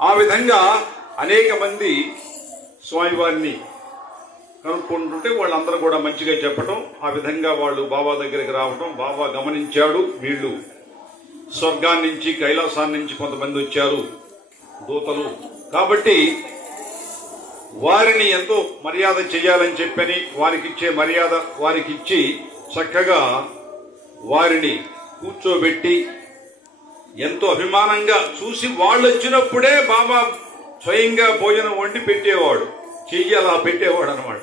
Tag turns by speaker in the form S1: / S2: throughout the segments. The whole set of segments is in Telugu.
S1: ఆ విధంగా అనేక మంది స్వామివారిని కనుక్కుంటుంటే వాళ్ళందరూ కూడా మంచిగా చెప్పటం ఆ విధంగా వాళ్ళు బాబా దగ్గరికి రావటం బాబా గమనించాడు వీళ్ళు స్వర్గాన్ని నుంచి కైలాసాన్ని నుంచి కొంతమంది వచ్చారు దూతలు. కాబట్టి వారిని ఎంతో మర్యాద చేయాలని చెప్పని వారికి ఇచ్చే మర్యాద వారికి ఇచ్చి చక్కగా వారిని కూర్చోబెట్టి ఎంతో అభిమానంగా చూసి వాళ్ళు వచ్చినప్పుడే బాబా స్వయంగా భోజనం వండి పెట్టేవాడు. చెయ్యి అలా పెట్టేవాడు అనమాట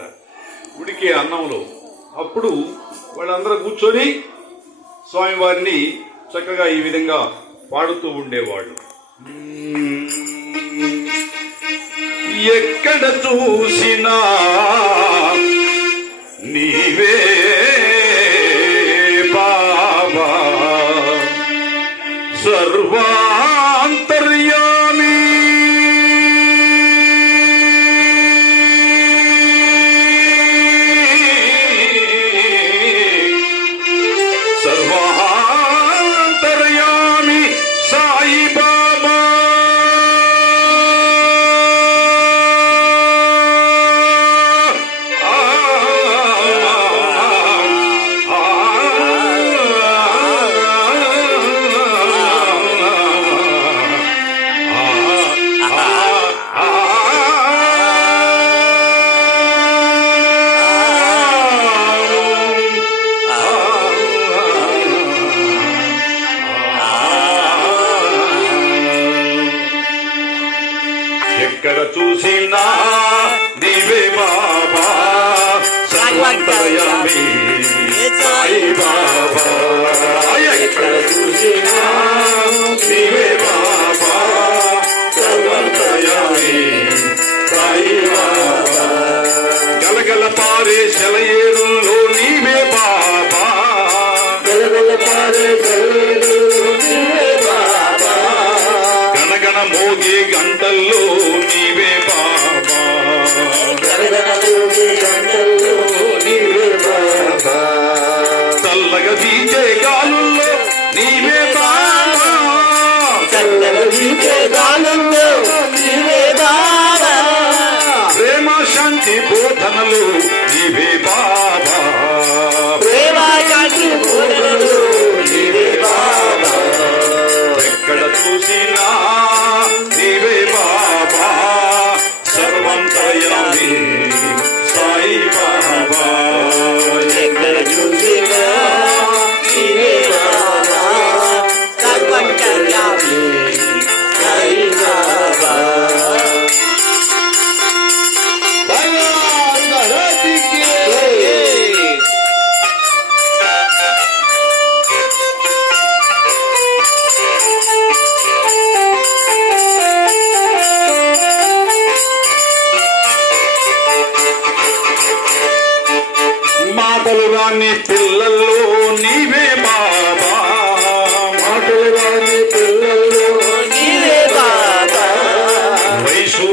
S1: ఉడికే అన్నంలో. అప్పుడు వాళ్ళందరూ కూర్చొని స్వామివారిని చక్కగా ఈ విధంగా పాడుతూ ఉండేవాళ్ళు. ఎక్కడ చూసినా నీవే சர்வாந்தரியா గలగల పారే సెలయేరుల్లో నీవే బాబా. గణగణ మోగే గంటల్లో నీవే బాబా. చల్లగా వీచే గాలుల్లో నీవే బోధనలు నీవే బాబా ఎక్కడ చూసినా మాటలు రాని పిల్లల్లో నీవే బాబా. మాటలు రాని పిల్లల్లో
S2: నీవే బాబా.
S1: వయసు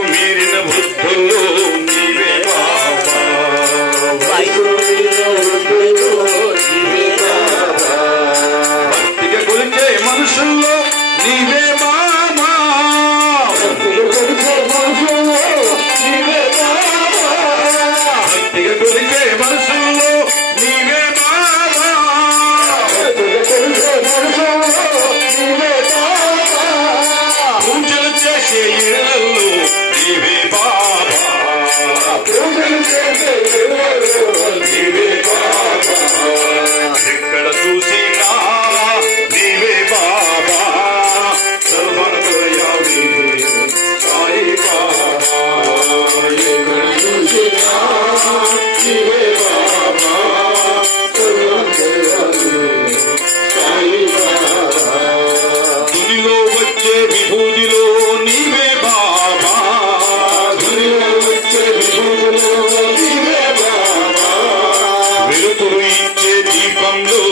S1: i'm jungle.